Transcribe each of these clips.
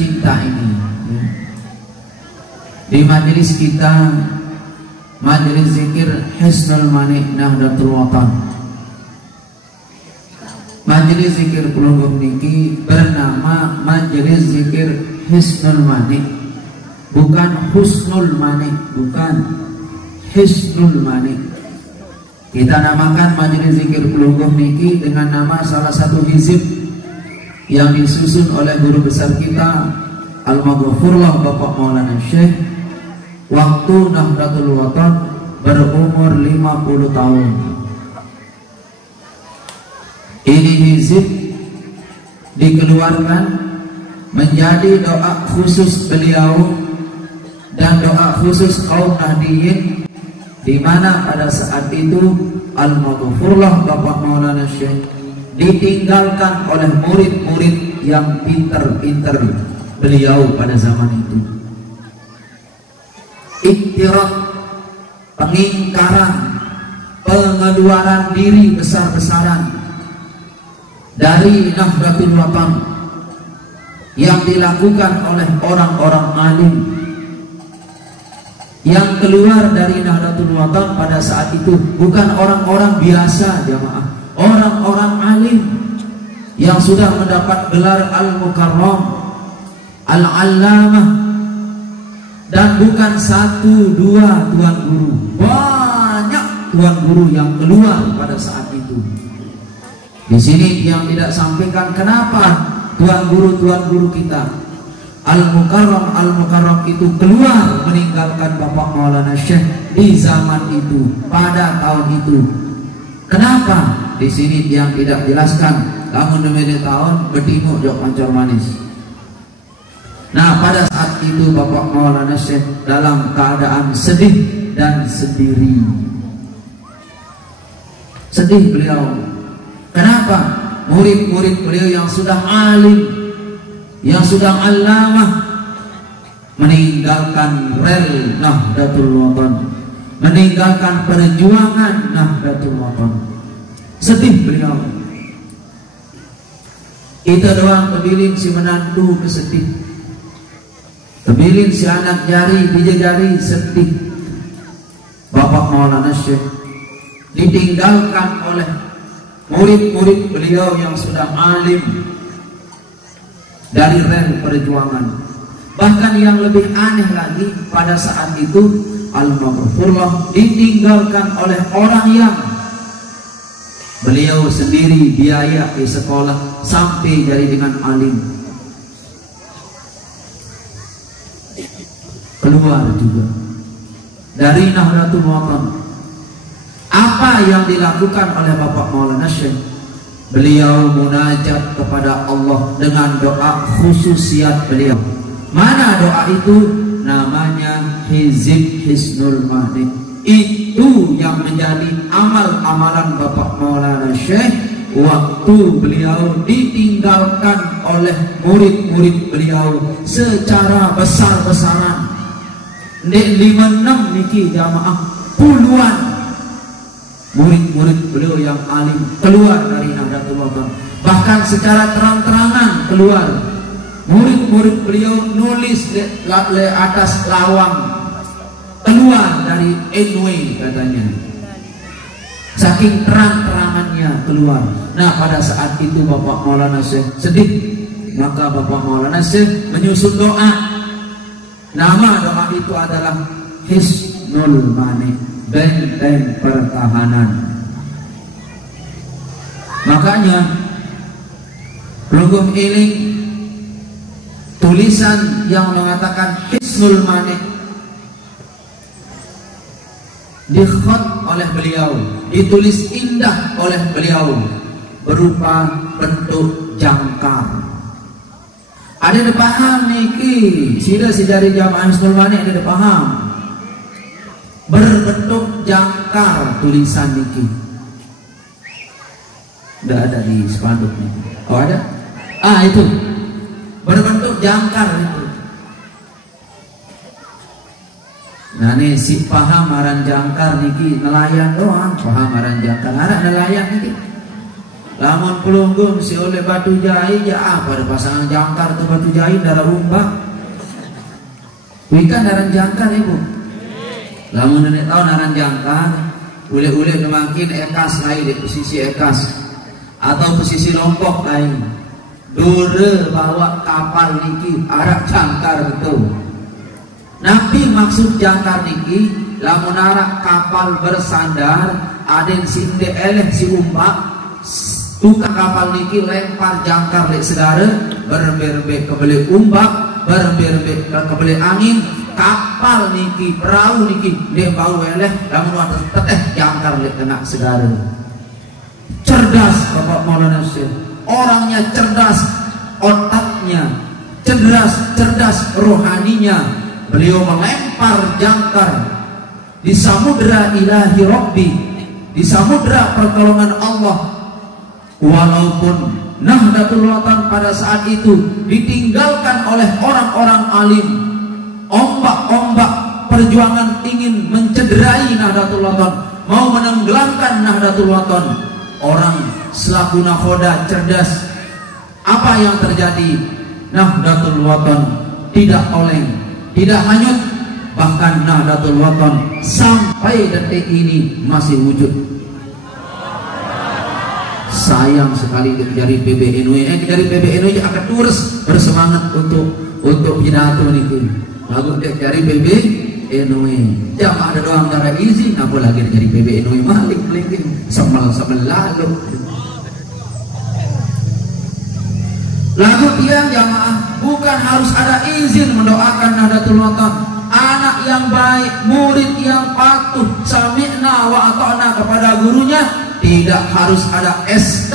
cinta ini ya. Di majelis kita, majelis zikir Hisnul Manik Nahdlatul Watan, majelis zikir Kulunggum niki bernama majelis zikir Hisnul Manik, bukan Husnul Manik, bukan Hisnul Manik. Kita namakan majelis zikir Kulunggum niki dengan nama salah satu hizib yang disusun oleh guru besar kita Al-Maghfurlah Bapak Maulana Syekh waktu Nahdlatul Watan berumur 50 tahun. Ini hizib dikeluarkan menjadi doa khusus beliau dan doa khusus kaum Nahdiyin, di mana pada saat itu Al-Maghfurlah Bapak Maulana Syekh ditinggalkan oleh murid-murid yang pinter-pinter beliau pada zaman itu. Iktiraf, pengingkaran, pengeluaran diri besar-besaran dari Nahdlatul Watan yang dilakukan oleh orang-orang alim. Yang keluar dari Nahdlatul Watan pada saat itu bukan orang-orang biasa jamaah, orang-orang alim yang sudah mendapat gelar Al-Mukarram, Al-Allamah, dan bukan satu dua tuan guru, banyak tuan guru yang keluar pada saat itu. Di sini yang tidak sampaikan kenapa tuan guru kita Al-Mukarram itu keluar meninggalkan Bapak Maulana Syekh di zaman itu, pada tahun itu. Kenapa? Di sini yang tidak jelaskan. Namun demi tahun bertimu jok pancor manis. Nah, pada saat itu Bapak Maulana Syekh dalam keadaan sedih dan sendiri. Sedih beliau. Kenapa? Murid-murid beliau yang sudah alim, yang sudah allamah meninggalkan rel Nahdlatul Watan, meninggalkan perjuangan Nahdlatul Watan. Sedih beliau. Kita doang kebilin si menantu kesedih, kebilin si anak jari dijejari sedih. Bapak Maulana Syekh ditinggalkan oleh murid-murid beliau yang sudah alim dari rel perjuangan. Bahkan yang lebih aneh lagi, pada saat itu Al-Maghfurlah ditinggalkan oleh orang yang beliau sendiri biaya di sekolah sampai jadi dengan alim. Keluar juga dari Nahdlatul Watan. Apa yang dilakukan oleh Bapak Maulana Syekh? Beliau munajat kepada Allah dengan doa khususiat beliau. Mana doa itu? Namanya Hizib Hisnul Manik. Itu yang menjadi amal-amalan Bapak Maulana Syekh waktu beliau ditinggalkan oleh murid-murid beliau secara besar-besaran. Nek 56 niki jamaah, puluhan murid-murid beliau yang alim keluar dari Nahdlatul Watan. Bahkan secara terang-terangan keluar. Murid-murid beliau nulis di atas lawang, keluar dari NW katanya. Saking terang-terangannya keluar. Nah, pada saat itu Bapak Maulana Syekh sedih. Maka Bapak Maulana Syekh menyusun doa. Nama doa itu adalah Hisnul Manik, benteng pertahanan. Makanya Kulunggum Iling tulisan yang mengatakan Hisnul Manik dikhot oleh beliau, ditulis indah oleh beliau berupa bentuk jangkar. Ada paham niki, sila dari jamaah Hisnul Manik ada paham. Berbentuk jangkar tulisan niki. Udah ada di spanduk nih. Oh ada? Ah itu. Berbentuk jangkar itu. Nah nih si paham aran jangkar niki nelayan doang, paham aran jangkar, aran nelayan niki. Lamun pelunggung si oleh batu jahit ya apa ada pasangan jangkar tu batu jahit darah rumbak. Wikan darah jangkar ibu. Lamun nenek tahu darah jangkar, ule-ule makin ekas lain di posisi ekas atau posisi lompok lain. Dure bawa kapal niki arah jangkar betul. Nabi maksud jangkar niki lamun arah kapal bersandar aden sinde eleh si umpak. Tukang kapal niki lempar jangkar lek segara berberbe kebeli umbak berberbe kebeli angin kapal niki perahu niki dia bau eleh lamun wates teteh jangkar lek kena segara. Cerdas Bapak Maulana Syekh, orangnya cerdas, otaknya cerdas rohaninya. Beliau melempar jangkar di samudra ilahi Rabbi, di samudra pertolongan Allah. Walaupun Nahdlatul Watan pada saat itu ditinggalkan oleh orang-orang alim, ombak-ombak perjuangan ingin mencederai Nahdlatul Watan, mau menenggelamkan Nahdlatul Watan. Orang selaku nakhoda cerdas, apa yang terjadi? Nahdlatul Watan tidak oleng, tidak hanyut, bahkan Nahdlatul Watan sampai detik ini masih wujud. Sayang sekali dari PBNU dari PBNU akan terus bersemangat untuk pidato niki. Lagu dari PBNU jamaah ada doang darah izin apa lagi dari PBNU malik semel lalu. Lagu tiang jamaah bukan harus ada izin mendoakan Nahdlatul Watan. Anak yang baik, murid yang patuh, sami'na wa ata'na kepada gurunya, tidak harus ada SK,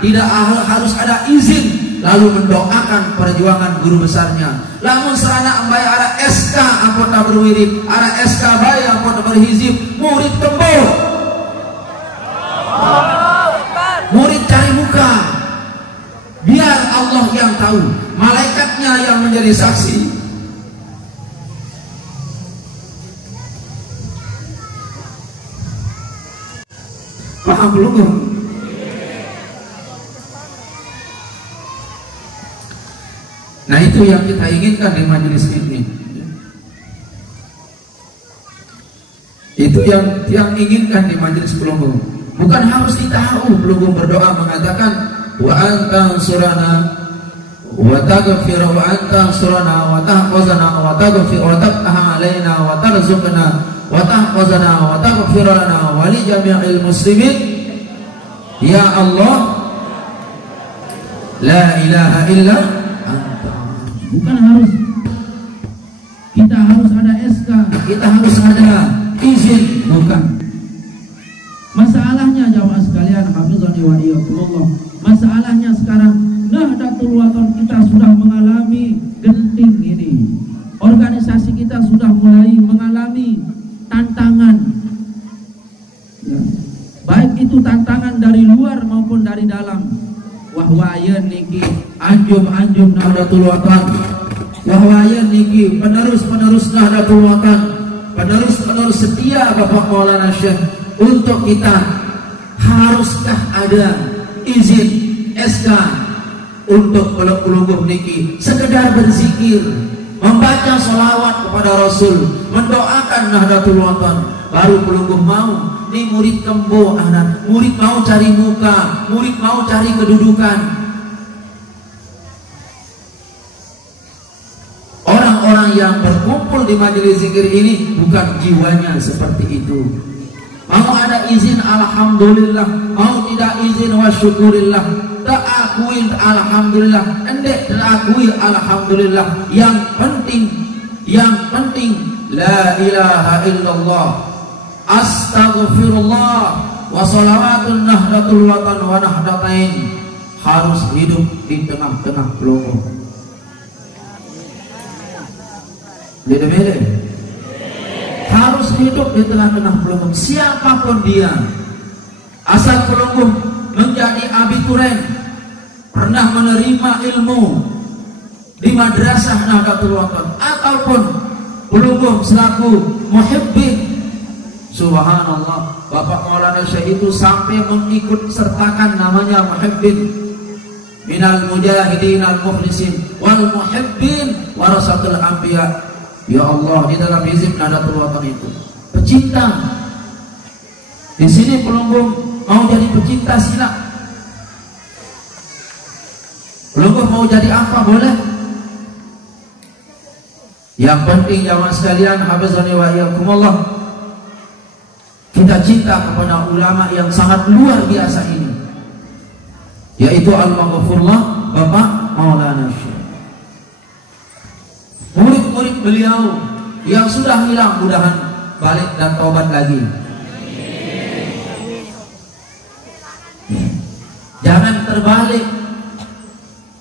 tidak harus ada izin lalu mendoakan perjuangan guru besarnya. Lamun serana ambai ada SK ampun berwirid, ada SK baik ampun berhizib, murid tembok, murid cari muka, biar Allah yang tahu, malaikatnya yang menjadi saksi. Paham belum? Nah itu yang kita inginkan di majelis ini. Itu yang inginkan di majelis pelunggung. Bukan harus ditahu pelunggung berdoa mengatakan wa anta surana wa taghfir wa anta surana wa tahfazana wa taghfir wa taftah alaina wa tarzuqna wa tahfazana wa taghfir lana wa li jami'il muslimin ya Allah la ilaha illa anta. Bukan kita harus ada SK, kita harus ada izin, bukan. Masalahnya jamaah sekalian, hafizani wa iyyakumullah, masalahnya sekarang Nahdlatul Watan kita sudah mengalami genting ini. Organisasi kita sudah mulai mengalami tantangan, ya. Baik itu tantangan dari luar maupun dari dalam. Wahwayan niki anjum Nahdlatul Watan, wahwayan niki penerus Nahdlatul Watan, penerus setia Bapak Maulana Syekh. Untuk kita haruskah ada izin SK untuk pelungguh niki sekedar berzikir, membaca sholawat kepada Rasul, mendoakan Nahdlatul Watan, baru pelungguh mau. Ini murid kembo anak, murid mau cari muka, murid mau cari kedudukan. Orang-orang yang berkumpul di majelis zikir ini bukan jiwanya seperti itu. Mau ada izin alhamdulillah, mau tidak izin wa syukurillah. Tak akui alhamdulillah, endek terakui alhamdulillah. Yang penting la ilaha illallah, astaghfirullah wa salawatun Nahdlatul Watan wa Nahdlatain harus hidup di tengah-tengah pelungguh. Beda-beda harus hidup di tengah-tengah pelungguh, siapapun dia, asal pelungguh menjadi abituren, pernah menerima ilmu di madrasah Nahdlatul Watan, ataupun pelungguh selaku muhibbin. Subhanallah, Bapak Maulana Syekh itu sampai mengikut sertakan namanya muhibbin minal mujahidin al mukhlisin wal muhibbin warasatul anbiya. Ya Allah, di dalam hizib Nahdlatul Wathon itu pecinta. Di sini Pelunggung mau jadi pecinta silat. Pelunggung mau jadi apa boleh. Yang penting jamaah sekalian, hafizani wa iyyakumullah, kita cinta kepada ulama yang sangat luar biasa ini, yaitu Al-Maghfurullah Bapak Maulana Syekh. Murid-murid beliau yang sudah hilang mudahan balik dan taubat lagi. Jangan terbalik.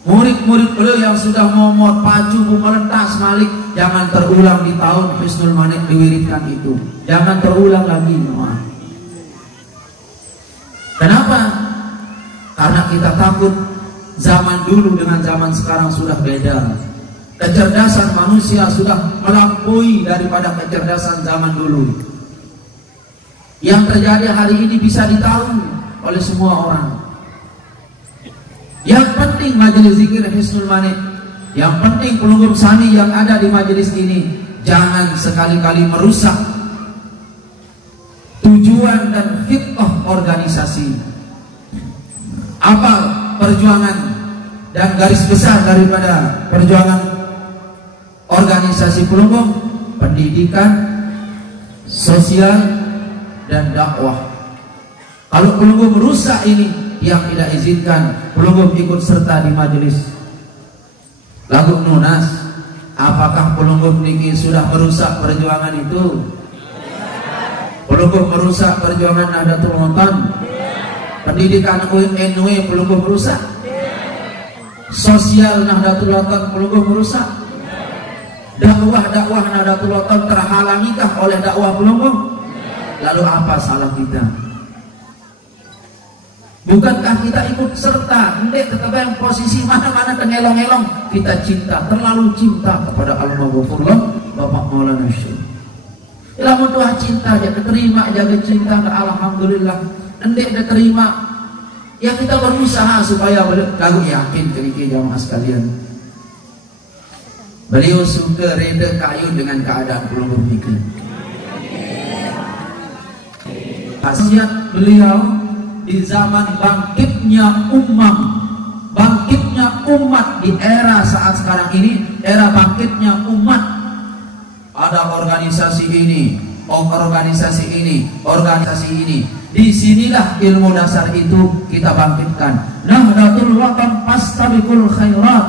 Murid-murid beliau yang sudah momot, pacu, melentas, malik, jangan terulang di tahun Hisnul Manik diwiridkan itu. Jangan terulang lagi. Kenapa? Karena kita takut zaman dulu dengan zaman sekarang sudah beda. Kecerdasan manusia sudah melampaui daripada kecerdasan zaman dulu. Yang terjadi hari ini bisa ditahu oleh semua orang. Yang penting majelis zikir Hisnul Manik, yang penting Pelunggung Sami yang ada di majelis ini, jangan sekali-kali merusak tujuan dan fiqh organisasi. Apa perjuangan dan garis besar daripada perjuangan organisasi Pelunggung? Pendidikan, sosial, dan dakwah. Kalau Pelunggung merusak ini, yang tidak izinkan Pelunggung ikut serta di majelis lagu Nunas, apakah Pelunggung niki sudah merusak perjuangan itu? Pelunggung merusak perjuangan Nahdlatul Wathon? Pendidikan UNW Pelunggung merusak? Sosial Nahdlatul Wathon Pelunggung merusak? Dakwah Nahdlatul Wathon terhalangikah oleh dakwah Pelunggung? Lalu apa salah kita? Bukankah kita ikut serta? Ndek tetap yang posisi mana-mana tengelong-elong. Kita cinta, terlalu cinta kepada Al-Maghfurullah Bapak Maulana Syekh. Ilmu tuah cinta, jaga terima, jaga cinta, alhamdulillah. Ndek terima. Ya kita berusaha supaya lagu yakin keriki jamaah sekalian. Beliau suka reda kayu dengan keadaan Pelunggung ini. Khasiat beliau di zaman bangkitnya umat di era saat sekarang ini, era bangkitnya umat, ada organisasi ini, organisasi ini. Disinilah ilmu dasar itu kita bangkitkan. Nahdlatul Wathon fastabiqul khairat.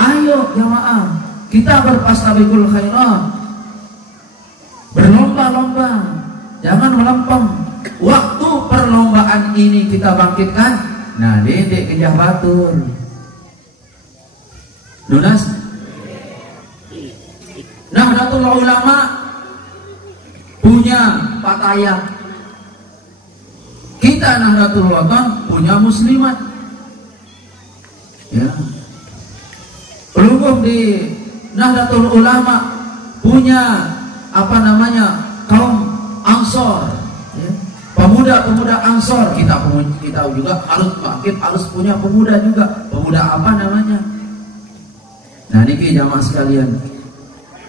Ayo jamaah, kita berfastabiqul khairat, berlomba-lomba, jangan melempem. Waktu perlombaan ini kita bangkitkan. Nah, dedek kejah batur Nunas. Nahdlatul Ulama punya Patayah. Kita Nahdlatul Wathon punya Muslimat. Ya. Pelunggung di Nahdlatul Ulama punya apa namanya? Kaum Ansor. Ya. Pemuda-pemuda Ansor, kita juga harus bangkit, harus punya pemuda juga. Pemuda apa namanya? Nah, niki jamaah sekalian.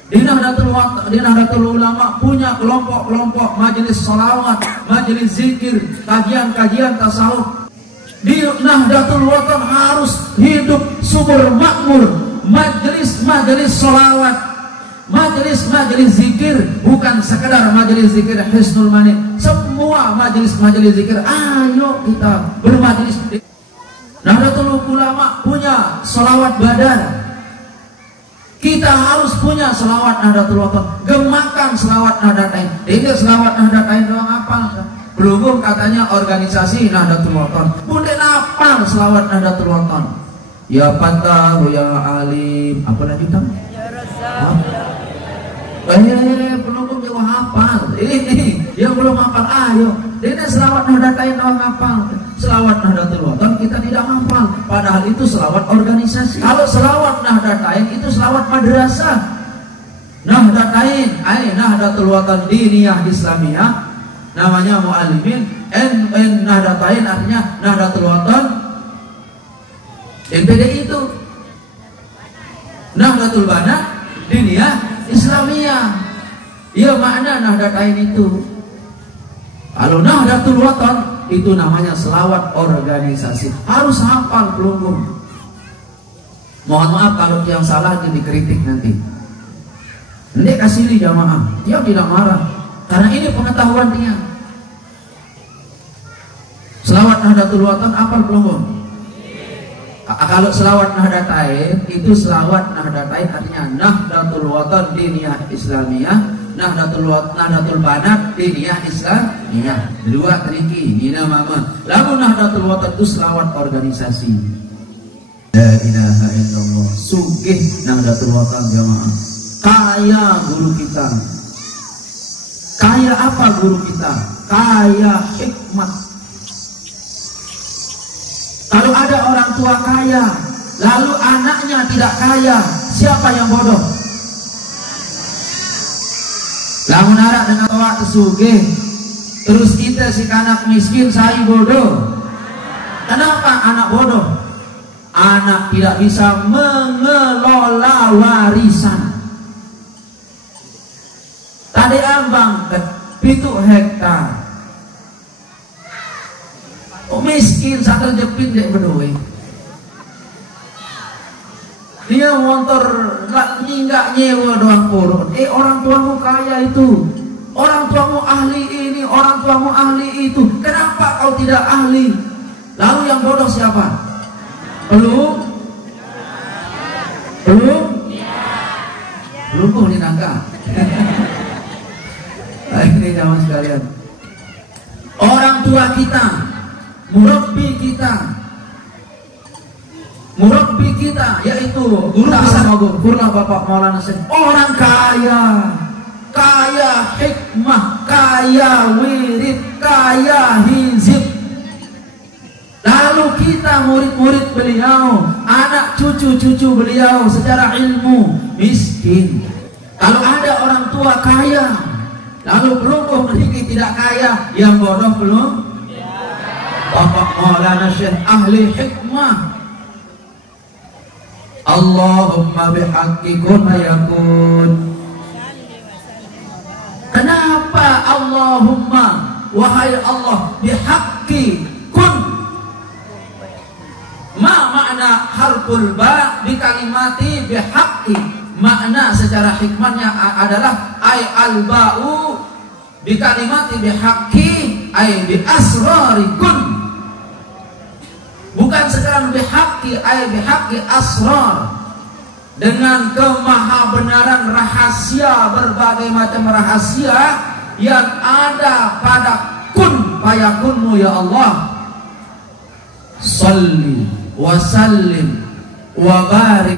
Di Nahdlatul Ulama punya kelompok-kelompok majelis sholawat, majelis zikir, kajian-kajian tasawuf. Di Nahdlatul Wathon harus hidup subur makmur, majelis sholawat, majelis zikir, bukan sekedar majelis zikir Hisnul Manik. Semua majelis zikir, ayo kita bermajelis. Nahdlatul Ulama punya sholawat badan. Kita harus punya selawat Nahdlatul Wathon. Gemakan selawat Nahdlatain. Ini selawat Nahdlatain doang apa? Pelunggung katanya organisasi Nahdlatul Wathon. Bunda apa selawat Nahdlatul Wathon? Ya Pantahu ya Alim. Apa lagi kamu? Ya Rasul. Pelunggung juga hafal. Ini yang belum hafal, ayo. Ini selawat Nahdlatain doang hafal. Selawat Nahdlatul Wathon kita tidak hafal, padahal itu selawat organisasi. Kalau selawat Nahdlatain itu selawat madrasah. Nahdlatain, Nahdlatul Wathon Diniyah Islamiyah, namanya mu'allimin. Nahdlatain artinya Nahdlatul Wathon. NPDI itu Nahdlatul Banat Diniyah Islamiyah. Iya makna Nahdlatain itu. Kalau Nahdlatul Wathon itu namanya selawat organisasi. Harus hafal pelunggung. Mohon maaf kalau yang salah dikritik nanti. Nanti kasih di jamaah, dia tidak marah karena ini pengetahuan dia. Selawat Nahdlatul Wathon apa pelunggung? Kalau selawat Nahdlatain itu selawat Nahdlatain artinya Nahdlatul Wathon Diniyah Islamiyah, Nahdlatul Banat Diniyah Islamiyah. Dua triki, Nina Mama. Lalu Nahdlatul Wathon itu selawat organisasi. La ilaha illallah. Sugih Nahdlatul Wathon jamaah. Kaya guru kita. Kaya apa guru kita? Kaya hikmat. Kalau ada orang tua kaya, lalu anaknya tidak kaya, siapa yang bodoh? Lamun arak dengan tua sugih, terus kita si anak miskin saya bodoh. Kenapa anak bodoh? Anak tidak bisa mengelola warisan. Tadi ambang 7 hektar. Miskin sakal jepit dek berdua. Dia motor nggak nyewa doang purun. Orang tuamu kaya itu, orang tuamu ahli ini, orang tuamu ahli itu. Kenapa kau tidak ahli? Lalu yang bodoh siapa? Belum kok ditangkap. Ini jamaah sekalian. Orang tua kita, murabbi kita yaitu guru besar Gurlah Bapak Maulana Syekh. Orang kaya hikmah, kaya wirid, kaya hizib. Lalu kita murid-murid beliau, anak cucu-cucu beliau secara ilmu miskin. Kalau ada orang tua kaya, lalu pelungguh sedikit tidak kaya, yang bodoh belum? Bapak Maulana Syekh ahli hikmah. Allahumma bihaqqi kun fayakun. Kenapa Allahumma, wahai Allah, bihaqqi kun? Ma makna harful ba bi kalimati bihaqqi? Makna secara hikmahnya adalah ay al-ba'u bi kalimati bihaqqi ay bi asrari kun. Bukan sekarang bihaqqi ay bihaqqi asrar, dengan kemahabenaran rahasia, berbagai macam rahasia yang ada pada kun fayakunmu ya Allah. Salli wa sallim wa barik